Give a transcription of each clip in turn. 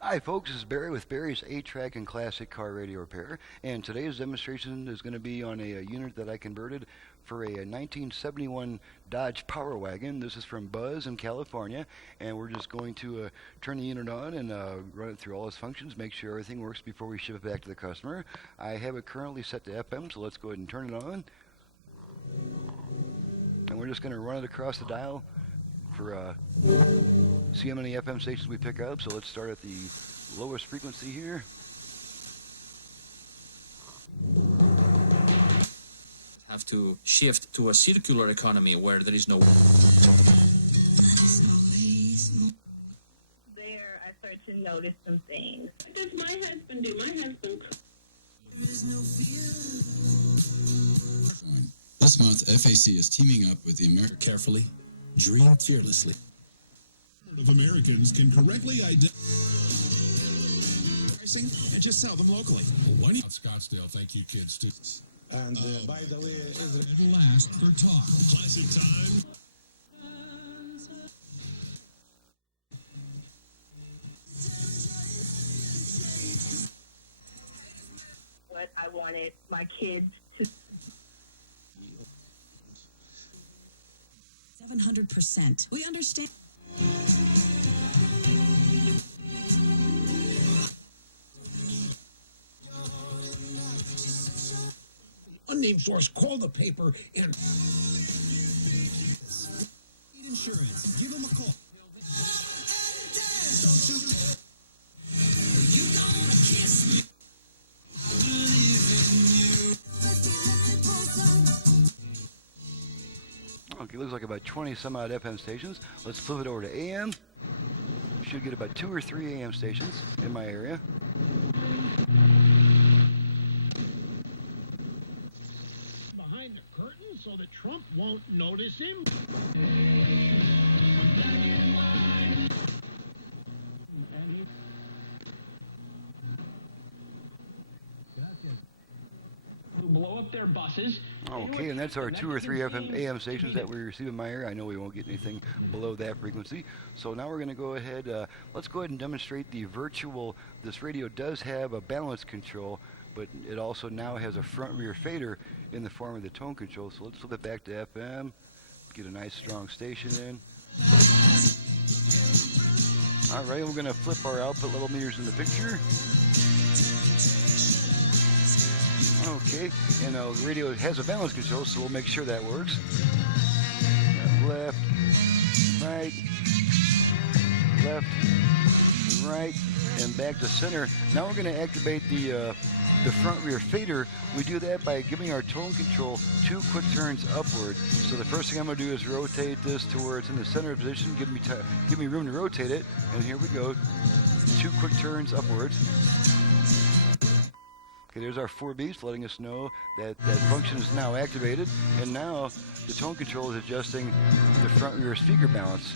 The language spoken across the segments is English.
Hi, folks. This is Barry with Barry's 8-Track and Classic Car Radio Repair, and today's demonstration is going to be on a unit that I converted for a 1971 Dodge Power Wagon. This is from Buzz in California, and we're just going to turn the unit on and run it through all its functions, make sure everything works before we ship it back to the customer. I have it currently set to FM, so let's go ahead and turn it on. And we're just going to run it across the dial for see how many FM stations we pick up. So let's start at the lowest frequency here. Have to shift to a circular economy where there is no. There, I start to notice some things. What does my husband do? My husband cooks. This month, FAC is teaming up with the American. Carefully, dream fearlessly. Of Americans can correctly identify pricing and just sell them locally. One Scottsdale, thank you, kids. And by the way, It'll last for talk. Classic time. What I wanted my kids to. 700%. We understand. Unnamed source, call the paper and insurance. Give them a call. Okay, looks like about 20 some odd FM stations. Let's flip it over to AM. Should get about 2 or 3 AM stations in my area. behind the curtain so that Trump won't notice him. Blow up their buses. Okay, and that's our 2 or 3 FM AM stations that we receive in my area. I know we won't get anything below that frequency. So now we're going to go ahead, let's go ahead and demonstrate the virtual. This radio does have a balance control, but it also now has a front rear fader in the form of the tone control. So let's flip it back to FM, get a nice strong station in. All right, we're going to flip our output level meters in the picture. Okay, and the radio has a balance control, so we'll make sure that works. Left, right, and back to center. Now we're going to activate the front rear fader. We do that by giving our tone control 2 quick turns upward. So the first thing I'm going to do is rotate this to where it's in the center position. Give me room to rotate it, and here we go. 2 quick turns upwards. Okay, there's our 4 beeps letting us know that that function is now activated, and now the tone control is adjusting the front rear speaker balance.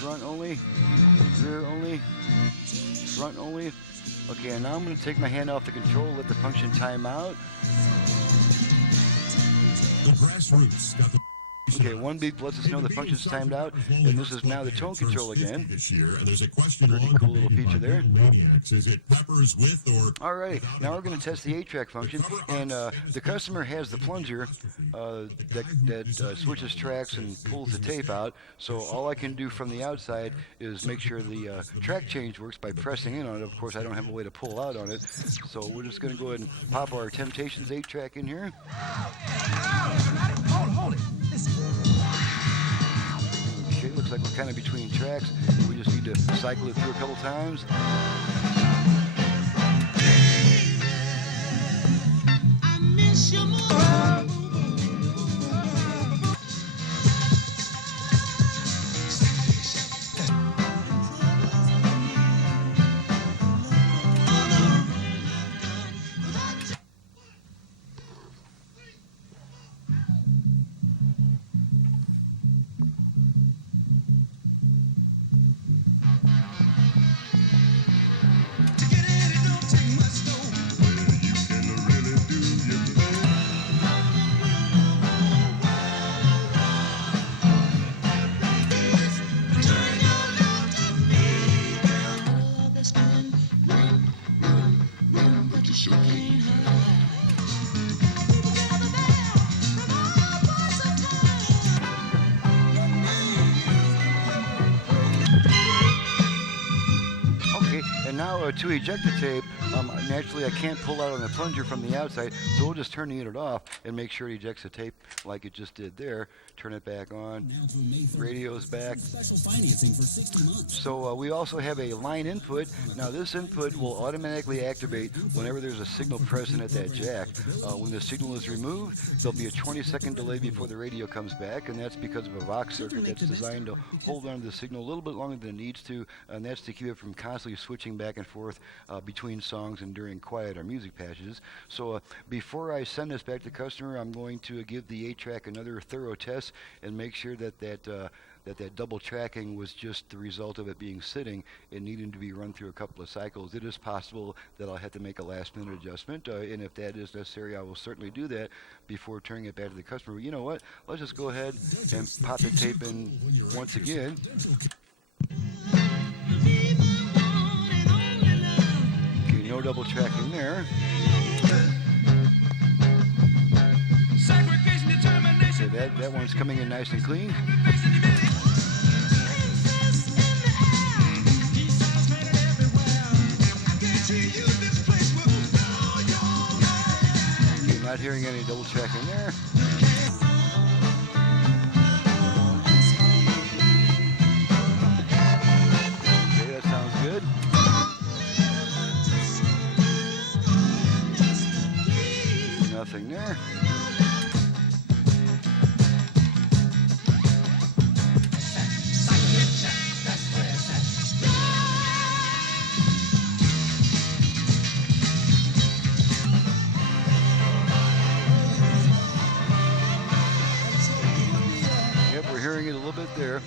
Front only, rear only, front only. Okay, and now I'm going to take my hand off the control, let the function time out. The grassroots got the Okay, 1 beep lets us know the function's timed out, and this is now the tone control again. This year, and there's a question Pretty long cool little debated feature by there. maniacs. Is it peppers with or? Alright, now we're going to test the 8-track function, and the customer has the plunger that switches tracks and pulls the tape out, so all I can do from the outside is make sure the track change works by pressing in on it. Of course, I don't have a way to pull out on it, so we're just going to go ahead and pop our Temptations 8-track in here. Hold it. Listen. Okay, looks like we're kind of between tracks. We just need to cycle it through a couple times. I miss you more. now to eject the tape, naturally I can't pull out on the plunger from the outside, so we'll just turn the unit off and make sure it ejects the tape like it just did there. Turn it back on. Now through May 31st, Radio's back. Special financing for 60 months. So we also have a line input. Now this input will automatically activate whenever there's a signal present at that jack. When the signal is removed, there'll be a 20-second delay before the radio comes back, and that's because of a Vox circuit that's designed to hold on to the signal a little bit longer than it needs to, and that's to keep it from constantly switching back and forth between songs and during quiet or music passages. So before I send this back to the customer, I'm going to give the 8-track another thorough test and make sure that double tracking was just the result of it being sitting and needing to be run through a couple of cycles. It is possible that I'll have to make a last-minute adjustment, and if that is necessary, I will certainly do that before turning it back to the customer. But you know what? Let's just go ahead and pop the tape in once again. Okay, no double tracking there. Okay, that one's coming in nice and clean. Okay, not hearing any double tracking there. Okay, that sounds good. Nothing there. Hearing it a little bit there,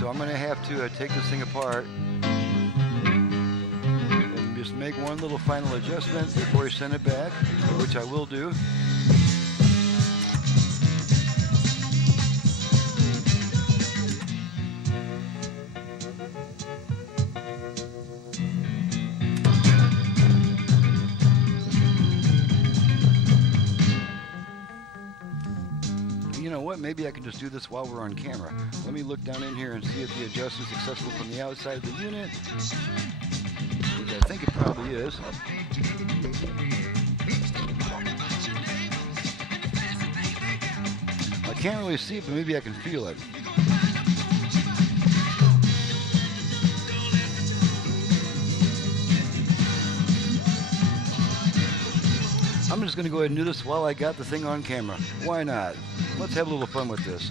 so I'm going to have to take this thing apart and just make one little final adjustment before I send it back, which I will do. You know what? Maybe I can just do this while we're on camera. Let me look down in here and see if the adjust is successful from the outside of the unit, which I think it probably is. I can't really see it, but maybe I can feel it. I'm just going to go ahead and do this while I got the thing on camera. Why not? Let's have a little fun with this.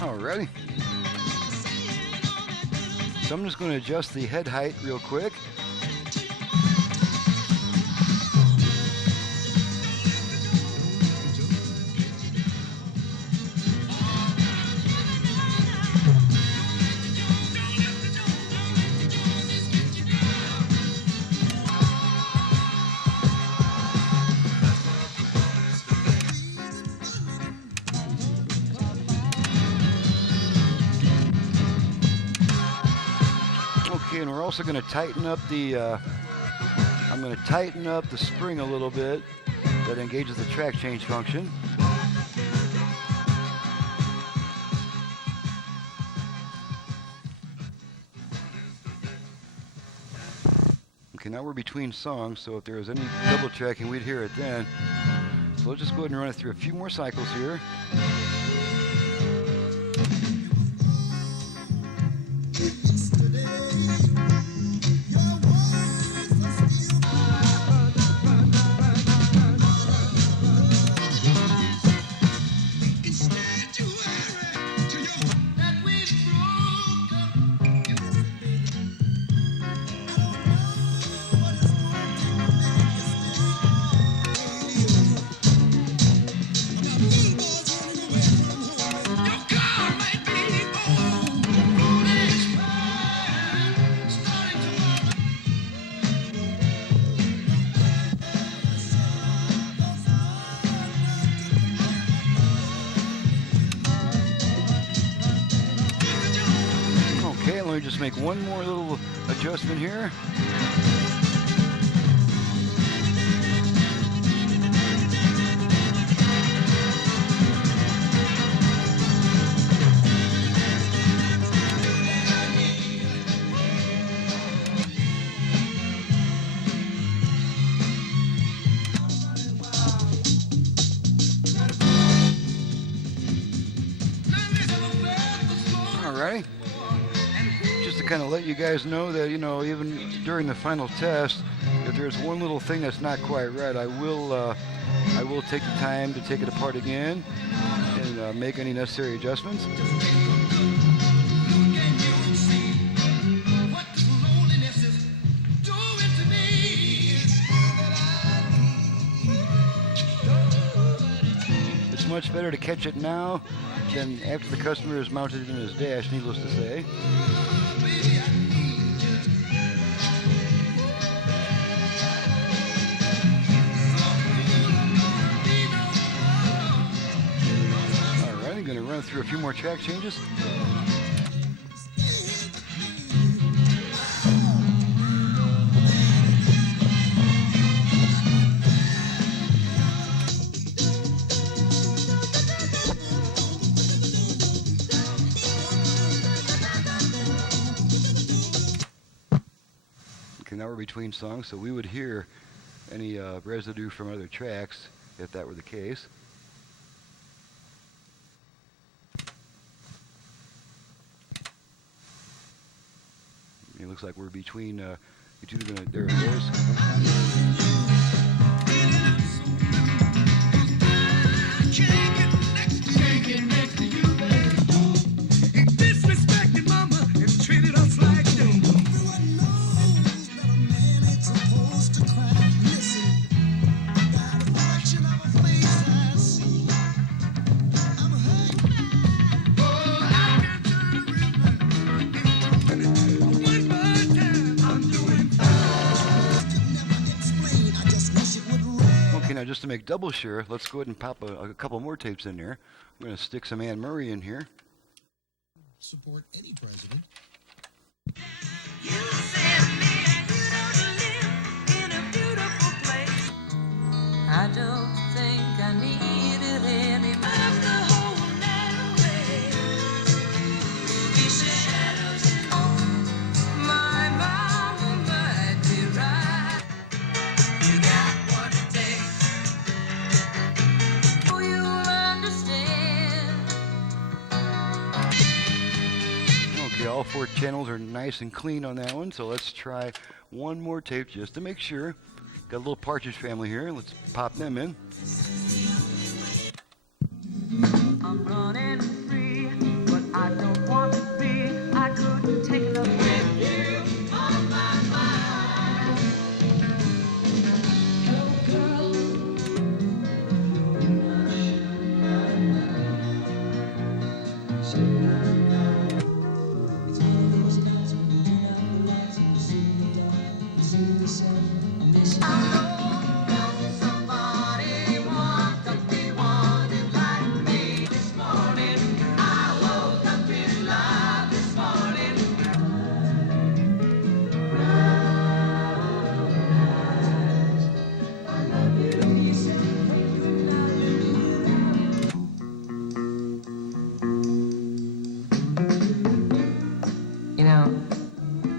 Alrighty. So I'm just going to adjust the head height real quick. And we're also going to tighten up the I'm going to tighten up the spring a little bit that engages the track change function. Okay, now we're between songs, so if there was any double tracking, we'd hear it then. So let's just go ahead and run it through a few more cycles here. me just make one more little adjustment here. Alrighty. Just to kind of let you guys know that, you know, even during the final test, if there's one little thing that's not quite right, I will take the time to take it apart again and make any necessary adjustments. It's much better to catch it now than after the customer has mounted it in his dash, needless to say. Alright, I'm going to run through a few more track changes. Now we're between songs, so we would hear any residue from other tracks if that were the case. It looks like we're between. It's either gonna. There it goes. Now, just to make double sure, let's go ahead and pop a couple more tapes in there. I'm going to stick some Anne Murray in here. Support any president. You sent me beautiful in a beautiful place. I don't think I needed any of the whole night away. Be shadows in my mama might be right. You got what it takes. Oh, you'll understand. Okay, all four channels are nice and clean on that one, so let's try one more tape just to make sure. Got a little Partridge Family here. Let's pop them in. I'm running free, but I don't want to be. I couldn't take enough with you on my mind. Oh, girl.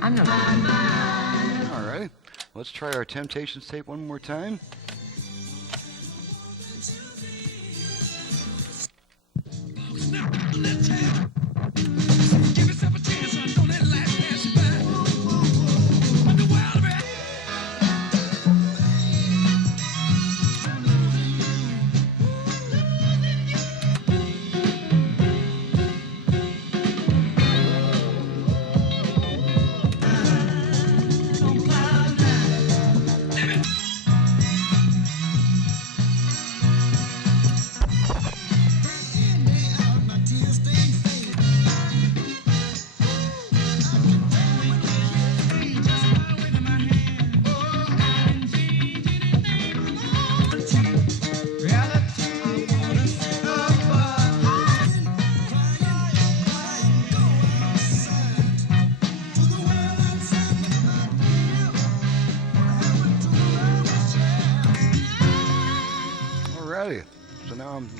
I'm not. All right, let's try our Temptations tape one more time.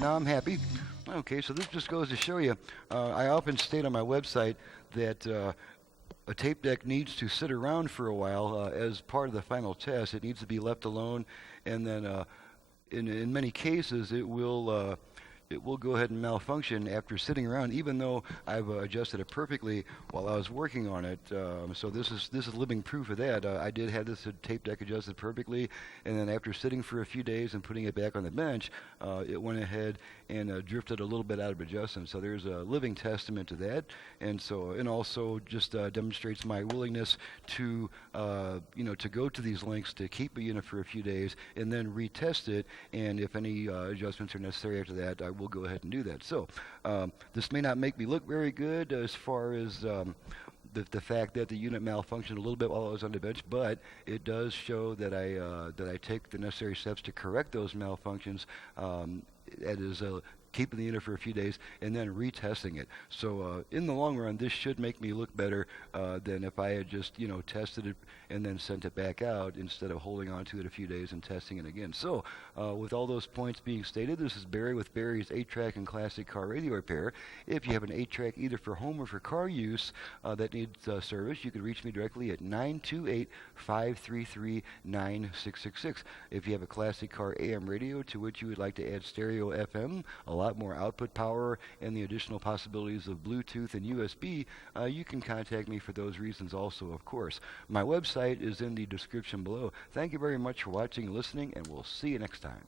Now I'm happy. Okay, so this just goes to show you. I often state on my website that a tape deck needs to sit around for a while as part of the final test. It needs to be left alone, and then in many cases it will go ahead and malfunction after sitting around, even though I've adjusted it perfectly while I was working on it. So this is living proof of that. I did have this tape deck adjusted perfectly, and then after sitting for a few days and putting it back on the bench, it went ahead and drifted a little bit out of adjustment. So there's a living testament to that, and also just demonstrates my willingness to to go to these lengths to keep a unit for a few days and then retest it. And if any adjustments are necessary after that, I will go ahead and do that. So this may not make me look very good as far as the fact that the unit malfunctioned a little bit while I was on the bench, but it does show that I take the necessary steps to correct those malfunctions. That is keeping the unit for a few days and then retesting it. So in the long run, this should make me look better than if I had just tested it and then sent it back out instead of holding on to it a few days and testing it again. So with all those points being stated, this is Barry with Barry's 8-Track and Classic Car Radio Repair. If you have an 8-track either for home or for car use that needs service, you can reach me directly at 928-533-9666. If you have a classic car AM radio to which you would like to add stereo FM, a lot more output power, and the additional possibilities of Bluetooth and USB, you can contact me for those reasons also, of course. My website is in the description below. Thank you very much for watching and listening, and we'll see you next time.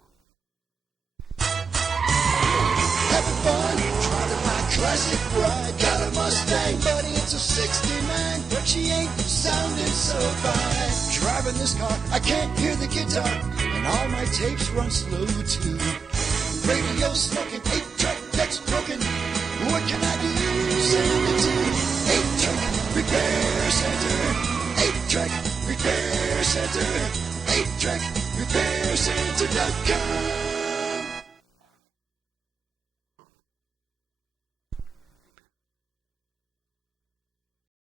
Having fun, driving my classic ride. Got a Mustang, buddy, it's a 69, but she ain't sounding so fine. Driving this car, I can't hear the guitar, and all my tapes run slow too. Radio smoking, 8-track deck's broken. What can I do? Send it to 8-Track Repair Center. 8-Track Repair Center. 8-Track Repair Center.com.